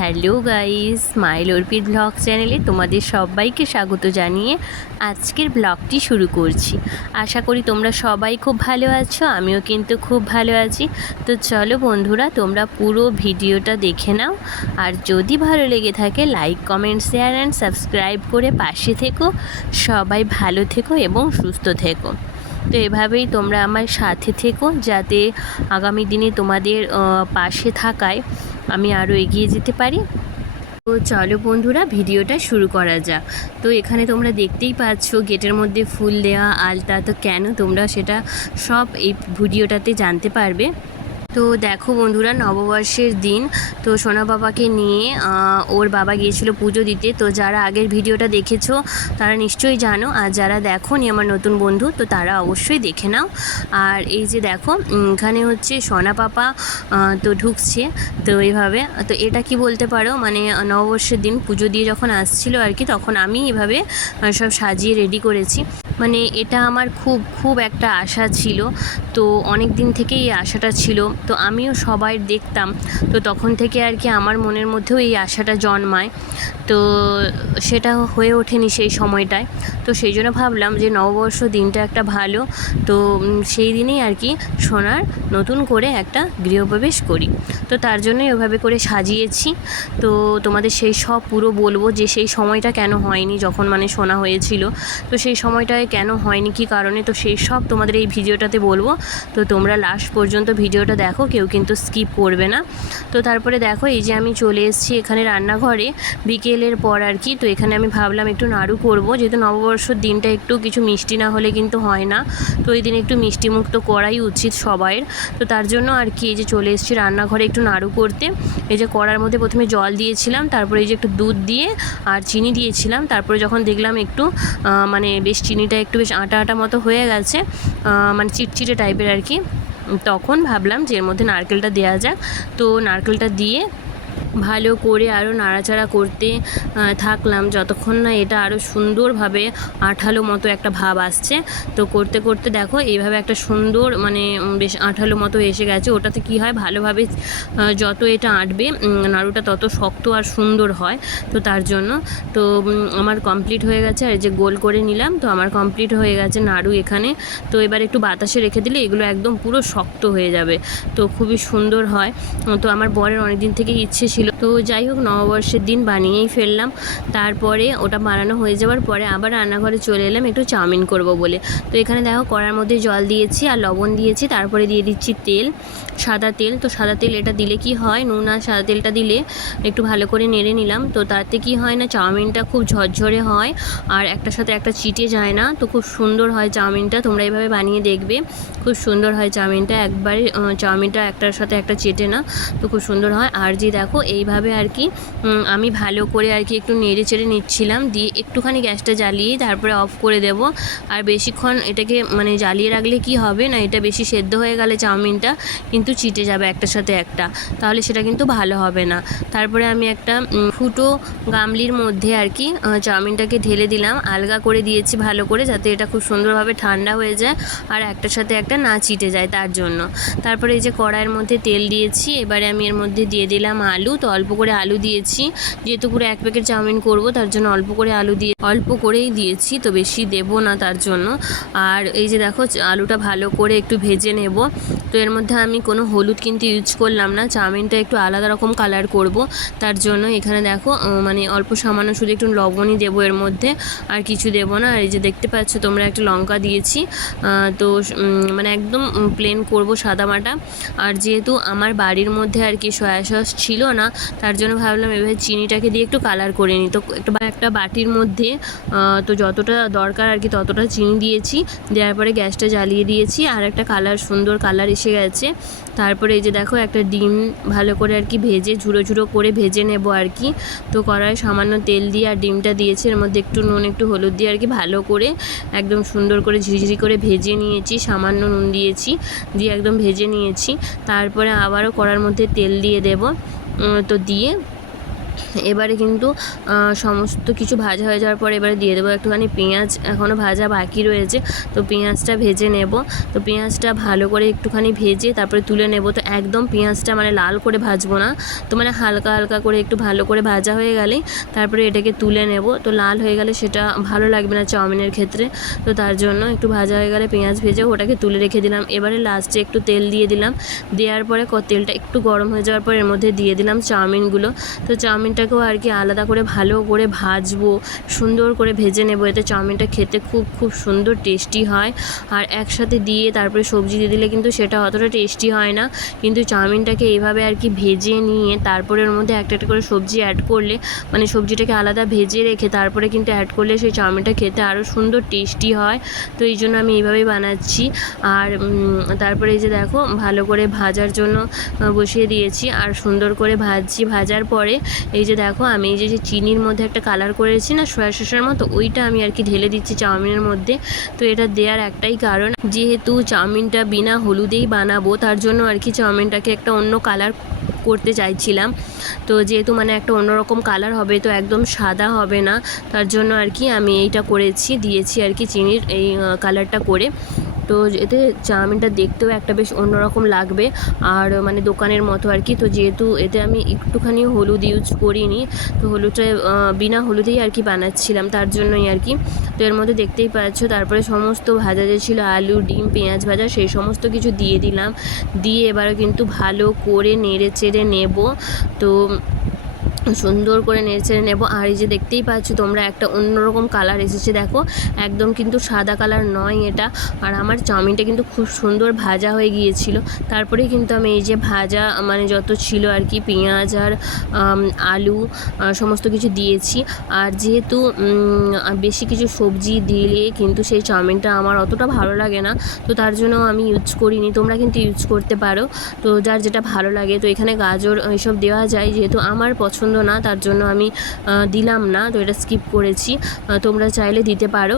Hello guys smile Arpit vlog চ্যানেলে তোমাদের সবাইকে স্বাগত জানিয়ে আজকের ব্লগটি শুরু করছি। আশা করি তোমরা সবাই খুব ভালো আছো, আমিও কিন্তু খুব ভালো আছি। তো চলো বন্ধুরা, তোমরা পুরো ভিডিওটা দেখে নাও। আর যদি ভালো লেগে থাকে like comment share and subscribe করে পাশে থেকো। সবাই ভালো থেকো এবং সুস্থ থেকো। তো এভাবেই তোমরা আমার সাথে থেকো, যাতে আগামী দিনে তোমাদের পাশে থাকায় আমি আরও এগিয়ে যেতে পারি? তো চলো বন্ধুরা, ভিডিওটা শুরু করা যাক। তো এখানে তোমরা দেখতেই পাচ্ছ, গেটের মধ্যে ফুল দেওয়া আলতা, তো কেন তোমরা সেটা সব এই ভিডিওটাতে জানতে পারবে। তো দেখো বন্ধুরা, নববর্ষের দিন। তো সোনা বাবাকে নিয়ে ওর বাবা গিয়েছিল পুজো দিতে। তো যারা আগের ভিডিওটা দেখেছ, তারা নিশ্চয়ই জানো। আর যারা দেখো নি আমার নতুন বন্ধু, তো তারা অবশ্যই দেখে নাও। আর এই যে দেখো এখানে হচ্ছে সোনা পাপা তো ঢুকছে, তো এইভাবে তো এটা কি বলতে পারো? মানে নববর্ষের দিন পুজো দিয়ে যখন আসছিল আর কি, তখন আমি এভাবে সব সাজিয়ে রেডি করেছি। মানে এটা আমার খুব খুব একটা আশা ছিল। তো অনেক দিন থেকেই এই আশাটা ছিল। তো আমিও সবাই দেখতাম। তো তখন থেকে আর কি আমার মনের মধ্যেও এই আশাটা জন্মায়। তো সেটা হয়ে ওঠেনি সেই সময়টায়। তো সেই জন্য ভাবলাম যে নববর্ষ দিনটা একটা ভালো। তো সেই দিনেই আর কি সোনার নতুন করে একটা গৃহপ্রবেশ করি। তো তার জন্যই ওভাবে করে সাজিয়েছি। তো তোমাদের সেই সব পুরো বলব যে সেই সময়টা কেন হয়নি যখন মানে শোনা হয়েছিল। তো সেই সময়টায় কেন হয়নি, কি কারণে? তো সেই সব তোমাদের এই ভিডিওটাতে বলব। তো তোমরা লাস্ট পর্যন্ত ভিডিওটা দেখো, কেউ কিন্তু স্কিপ করবে না। তো তারপরে দেখো, এই যে আমি চলে এসেছি এখানে রান্নাঘরে, বিকেলের পর আর কি। তো এখানে আমি ভাবলাম একটু নাড়ু করব, যেহেতু নববর্ষর দিনটা একটু কিছু মিষ্টি না হলে কিন্তু হয় না। তো এই দিন একটু মিষ্টি মুক্ত করাই উচিত সবাইয়ের। তো তার জন্য আর কি, এই যে চলে এসেছি রান্নাঘরে একটু নাড়ু করতে। এই যে কড়ার মধ্যে প্রথমে জল দিয়েছিলাম, তারপরে এই যে একটু দুধ দিয়ে আর চিনি দিয়েছিলাম। তারপরে যখন দেখলাম একটু মানে বেশ চিনিটা একটু বেশ আটা আটা মতো হয়ে গেছে মানে চিটচিটে টাইপের আর কি। তখন ভাবলাম যে এর মধ্যে নারকেলটা দেওয়া যাক। তো নারকেলটা দিয়ে ভালো করে আরও নাড়াচাড়া করতে থাকলাম। যতক্ষণ না এটা আরও সুন্দরভাবে আঠালো মতো একটা ভাব আসছে। তো করতে করতে দেখো, এইভাবে একটা সুন্দর মানে বেশ আঠালো মতো এসে গেছে। ওটাতে কি হয়? ভালোভাবে যত এটা আঁটবে নাড়ুটা তত শক্ত আর সুন্দর হয়। তো তার জন্য, তো আমার কমপ্লিট হয়ে গেছে। আর যে গোল করে নিলাম, তো আমার কমপ্লিট হয়ে গেছে নাড়ু এখানে। তো এবার একটু বাতাসে রেখে দিলে এগুলো একদম পুরো শক্ত হয়ে যাবে। তো খুবই সুন্দর হয়। তো আমার বরের অনেক দিন থেকেই ইচ্ছে ছিল। তো যাই হোক, নববর্ষের দিন বানিয়েই ফেললাম। তারপরে ওটা বানানো হয়ে যাওয়ার পরে আবার রান্নাঘরে চলে এলাম একটু চাউমিন করব বলে। তো এখানে দেখো কড়ার মধ্যে জল দিয়েছি আর লবণ দিয়েছি, তারপরে দিয়ে দিচ্ছি তেল। সাদা তেল, তো সাদা তেল এটা দিলে কি হয়? নুন আর সাদা তেলটা দিলে একটু ভালো করে নেড়ে নিলাম। তো তাতে কি হয় না, চাউমিনটা খুব ঝরঝরে হয় আর একটার সাথে একটা চিটে যায় না। তো খুব সুন্দর হয় চাউমিনটা, তোমরা এইভাবে বানিয়ে দেখবে। খুব সুন্দর হয় চাউমিনটা। একবারে চাউমিনটা একটার সাথে একটা চেটে না, তো খুব সুন্দর হয়। আর যে দেখো, এইভাবে আর কি আমি ভালো করে আর কি একটু নেড়ে চেড়ে নিচ্ছিলাম। দিয়ে একটুখানি গ্যাসটা জ্বালিয়ে তারপরে অফ করে দেব। আর বেশিক্ষণ এটাকে মানে জ্বালিয়ে রাখলে কি হবে না, এটা বেশি সেদ্ধ হয়ে গেলে চাউমিনটা। কিন্তু চিটে যাবে একটার সাথে একটা, তাহলে সেটা কিন্তু ভালো হবে না। তারপরে আমি একটা ফুটো গামলির মধ্যে আর কি চাউমিনটাকে ঢেলে দিলাম, আলগা করে দিয়েছি ভালো করে যাতে এটা খুব সুন্দরভাবে ঠান্ডা হয়ে যায় আর একটার সাথে একটা না চিটে যায় তার জন্য। তারপরে এই যে কড়াইয়ের মধ্যে তেল দিয়েছি, এবারে আমি এর মধ্যে দিয়ে দিলাম আলু, তো অল্প করে আলু দিয়েছি। যেহেতু করে এক প্যাকেট চাউমিন করব, তার জন্য অল্প করে আলু দিয়ে, অল্প করেই দিয়েছি, তো বেশি দেবো না তার জন্য। আর এই যে দেখো, আলুটা ভালো করে একটু ভেজে নেব, তো এর মধ্যে আমি কোনো হলুদ কিন্তু ইউজ করলাম না। চাউমিনটা একটু আলাদা রকম কালার করব। তার জন্য এখানে দেখো মানে অল্প সামান্য শুধু একটু লবণই দেবো এর মধ্যে, আর কিছু দেবো না। আর এই যে দেখতে পাচ্ছ, তোমরা একটা লঙ্কা দিয়েছি। তো মানে একদম প্লেন করব সাদামাটা আর যেহেতু আমার বাড়ির মধ্যে আর কি সয়া সস ছিল না, তার জন্য ভাবলাম এভাবে চিনিটাকে দিয়ে একটু কালার করে নিই। তো, একটা একটা বাটির মধ্যে তো যতটা দরকার আর কি ততটা চিনি দিয়েছি। দেওয়ার পরে গ্যাসটা জ্বালিয়ে দিয়েছি। আর একটা কালার সুন্দর কালার এসে গেছে। তারপরে এই যে দেখো একটা ডিম ভালো করে আর কি ভেজে ঝুড়ো ঝুড়ো করে ভেজে নেব আর কি। তো কড়াই সামান্য তেল দিয়ে আর ডিমটা দিয়েছি। এর মধ্যে একটু নুন, একটু হলুদ দিয়ে আর কি ভালো করে একদম সুন্দর করে ঝিরিঝিরি করে ভেজে নিয়েছি। সামান্য নুন দিয়েছি, দিয়ে একদম ভেজে নিয়েছি। তারপরে আবারও কড়ার মধ্যে তেল দিয়ে দেব। তো দিয়ে এবারে কিন্তু সমস্ত কিছু ভাজা হয়ে যাওয়ার পর এবারে দিয়ে দেবো একটুখানি পেঁয়াজ এখনও ভাজা বাকি রয়েছে। তো পেঁয়াজটা ভেজে নেব। তো পেঁয়াজটা ভালো করে একটুখানি ভেজে তারপরে তুলে নেব। তো একদম পেঁয়াজটা মানে লাল করে ভাজবো না। তো মানে হালকা হালকা করে একটু ভালো করে ভাজা হয়ে গেলেই তারপরে এটাকে তুলে নেব। তো লাল হয়ে গেলে সেটা ভালো লাগবে না চাউমিনের ক্ষেত্রে। তো তার জন্য একটু ভাজা হয়ে গেলে পেঁয়াজ ভেজে ওটাকে তুলে রেখে দিলাম। এবারে লাস্টে একটু তেল দিয়ে দিলাম। দেওয়ার পরে তেলটা একটু গরম হয়ে যাওয়ার পর এর মধ্যে দিয়ে দিলাম চাউমিনগুলো। তো চাউমিনটাকেও আর কি আলাদা করে ভালো করে ভাজবো, সুন্দর করে ভেজে নেব। এতে চাউমিনটা খেতে খুব খুব সুন্দর টেস্টি হয়। আর একসাথে দিয়ে তারপরে সবজি দিয়ে দিলে কিন্তু সেটা অতটা টেস্টি হয় না। কিন্তু চাউমিনটাকে এইভাবে আর কি ভেজে নিয়ে তারপরে ওর মধ্যে একটা একটা করে সবজি অ্যাড করলে মানে সবজিটাকে আলাদা ভেজে রেখে তারপরে কিন্তু অ্যাড করলে সেই চাউমিনটা খেতে আরও সুন্দর টেস্টি হয়। তো এই জন্য আমি এইভাবেই বানাচ্ছি। আর তারপরে এই যে দেখো, ভালো করে ভাজার জন্য বসিয়ে দিয়েছি। আর সুন্দর করে ভাজছি। ভাজার পরে এই যে দেখো, আমি এই যে চিনির মধ্যে একটা কালার করেছি না, সয়া সসার মতো, ওইটা আমি আর কি ঢেলে দিচ্ছি চাউমিনের মধ্যে। তো এটা দেওয়ার একটাই কারণ, যেহেতু চাউমিনটা বিনা হলুদেই বানাবো, তার জন্য আর কি চাউমিনটাকে একটা অন্য কালার করতে চাইছিলাম। তো যেহেতু মানে একটা অন্যরকম কালার হবে, তো একদম সাদা হবে না, তার জন্য আর কি আমি এইটা করেছি, দিয়েছি আর কি চিনির এই কালারটা করে। তো এতে চাউমিনটা দেখতেও একটা বেশ অন্যরকম লাগবে। আর মানে দোকানের মতো আর কি। তো যেহেতু এতে আমি একটুখানি হলুদ ইউজ করিনি, তো হলুদটা বিনা হলুদেই আর কি বানাচ্ছিলাম তার জন্যই আর কি। তো এর মধ্যে দেখতেই পাচ্ছ, তারপরে সমস্ত ভাজা যে ছিল আলু, ডিম, পেঁয়াজ ভাজা, সেই সমস্ত কিছু দিয়ে দিলাম। দিয়ে এবারে কিন্তু ভালো করে নেড়ে চেড়ে নেব। তো সুন্দর করে নেড়ে নেব। আর এই যে দেখতেই পাচ্ছ তোমরা একটা অন্যরকম কালার এসেছে, দেখো। একদম কিন্তু সাদা কালার নয় এটা। আর আমার চাউমিনটা কিন্তু খুব সুন্দর ভাজা হয়ে গিয়েছিল। তারপরে কিন্তু আমি এই যে ভাজা মানে যত ছিল আর কি, পেঁয়াজ আর আলু সমস্ত কিছু দিয়েছি। আর যেহেতু বেশি কিছু সবজি দিলে কিন্তু সেই চাউমিনটা আমার অতটা ভালো লাগে না, তো তার জন্য আমি ইউজ করিনি। তোমরা কিন্তু ইউজ করতে পারো। তো যার যেটা ভালো লাগে, তো এখানে গাজর, এইসব দেওয়া যায়। যেহেতু আমার পছন্দ না, তার জন্য আমি দিলাম না, তো এটা স্কিপ করেছি। তোমরা চাইলে দিতে পারো।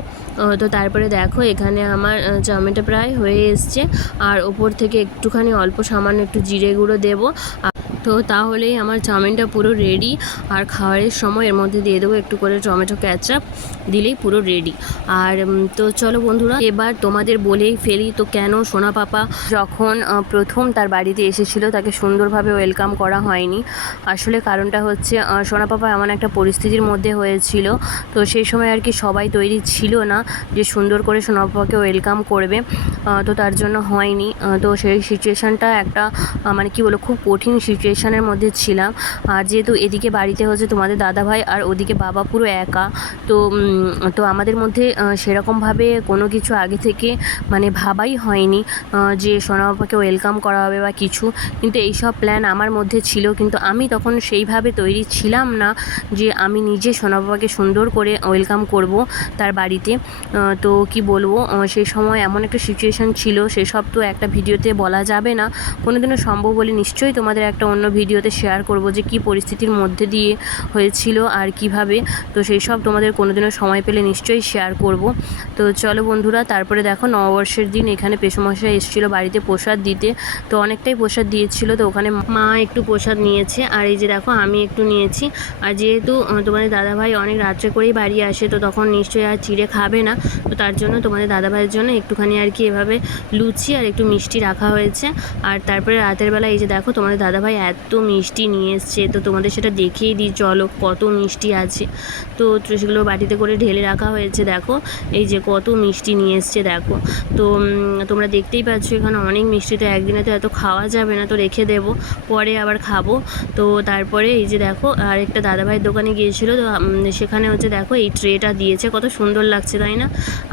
তো তারপরে দেখো, এখানে আমার চাউমিনটা প্রায় হয়ে এসছে। আর ওপর থেকে একটুখানি অল্প সামান্য একটু জিরে গুঁড়ো দেবো। তো তাহলেই আমার চাউমিনটা পুরো রেডি আর খাওয়ারের সময় এর মধ্যে দিয়ে দেবো একটু করে টমেটো ক্যাচআপ দিলেই পুরো রেডি আর তো চলো বন্ধুরা, এবার তোমাদের বলেই ফেলি তো কেন সোনা পাপা যখন প্রথম তার বাড়িতে এসেছিল তাকে সুন্দরভাবে ওয়েলকাম করা হয়নি। আসলে কারণটা হচ্ছে সোনা পাপা এমন একটা পরিস্থিতির মধ্যে হয়েছিল, তো সেই সময় আর কি সবাই তৈরি ছিল না যে সুন্দর করে সোনা পাপাকে ওয়েলকাম করবে তো তার জন্য হয়নি। তো সেই সিচুয়েশানটা একটা মানে কি বলো খুব কঠিন সিচুয়েশানের মধ্যে ছিলাম। আর যেহেতু এদিকে বাড়িতে হচ্ছে তোমাদের দাদা ভাই আর ওদিকে বাবা পুরো একা, তো তো আমাদের মধ্যে সেরকমভাবে কোনো কিছু আগে থেকে মানে ভাবাই হয়নি যে সোনা বাবাকে ওয়েলকাম করা হবে বা কিছু। কিন্তু এই সব প্ল্যান আমার মধ্যে ছিল। কিন্তু আমি তখন সেইভাবে তৈরি ছিলাম না যে আমি নিজে সোনা বাবাকে সুন্দর করে ওয়েলকাম করব তার বাড়িতে। তো কি বলব সেই সময় এমন একটা সিচুয়েশান ছিল। সেসব তো একটা ভিডিওতে বলা যাবে না। কোনো দিনও সম্ভব বলে নিশ্চয়ই তোমাদের একটা অন্য ভিডিওতে শেয়ার করব যে কি পরিস্থিতির মধ্যে দিয়ে হয়েছিল আর কীভাবে। তো সেই সব তোমাদের কোনোদিনও সময় পেলে নিশ্চয়ই শেয়ার করব। তো চলো বন্ধুরা, তারপরে দেখো নববর্ষের দিন, এখানে পেশমশাই এসেছিল বাড়িতে প্রসাদ দিতে। তো অনেকটাই প্রসাদ দিয়েছিল, তো ওখানে মা একটু প্রসাদ নিয়েছে। আর এই যে দেখো, আমি একটু নিয়েছি। আর যেহেতু তোমাদের দাদাভাই অনেক রাত্রে করেই বাড়ি আসে, তো তখন নিশ্চয়ই আর চিড়ে খাবে না। তো তার জন্য তোমাদের দাদাভাইয়ের জন্য একটুখানি আর কি এভাবে লুচি আর একটু মিষ্টি রাখা হয়েছে। আর তারপরে রাতের বেলা এই যে দেখো, তোমাদের দাদাভাই এত মিষ্টি নিয়ে এসছে, তো তোমাদের সেটা দেখিয়ে দিই, চলো কত মিষ্টি আছে। তো সেগুলো বাটিতে করে ঢেলে রাখা হয়েছে, দেখো। এই যে কত মিষ্টি নিয়ে এসছে, দেখো। তো তোমরা দেখতেই পাচ্ছ এখানে অনেক মিষ্টি, তো একদিনে তো এত খাওয়া যাবে না, তো রেখে দেবো। পরে আবার খাব। তো তারপরে এই যে দেখো আর একটা দাদাভাইয়ের দোকানে গিয়েছিল, তো সেখানে হচ্ছে দেখো এই ট্রেটা দিয়েছে, কত সুন্দর লাগছে, তাই না?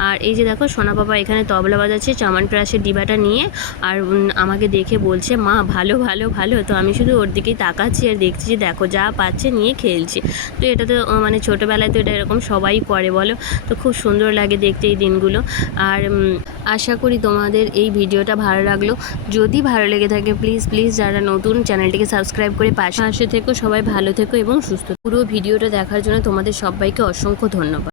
আর এই যে দেখো, সোনা বাবা এখানে তবলা বাজাচ্ছে, চামান প্রাসের ডিবাটা নিয়ে। আর আমাকে দেখে বলছে, মা, ভালো ভালো ভালো। তো আমি শুধু ওর দিকেই তাকাচ্ছি আর দেখছি যে দেখো যা পাচ্ছে নিয়ে খেলছে। তো এটা তো মানে ছোটোবেলায় তো এটা এরকম সবাই করে বলো। তো খুব সুন্দর লাগে দেখতে এই দিনগুলো। আর আশা করি তোমাদের এই ভিডিওটা ভালো লাগল। যদি ভালো লেগে থাকে প্লিজ প্লিজ যারা নতুন চ্যানেলটিকে সাবস্ক্রাইব করে পাশে পাশে থেকো, সবাই ভালো থেকো এবং সুস্থ পুরো ভিডিওটা দেখার জন্য তোমাদের সবাইকে অসংখ্য ধন্যবাদ।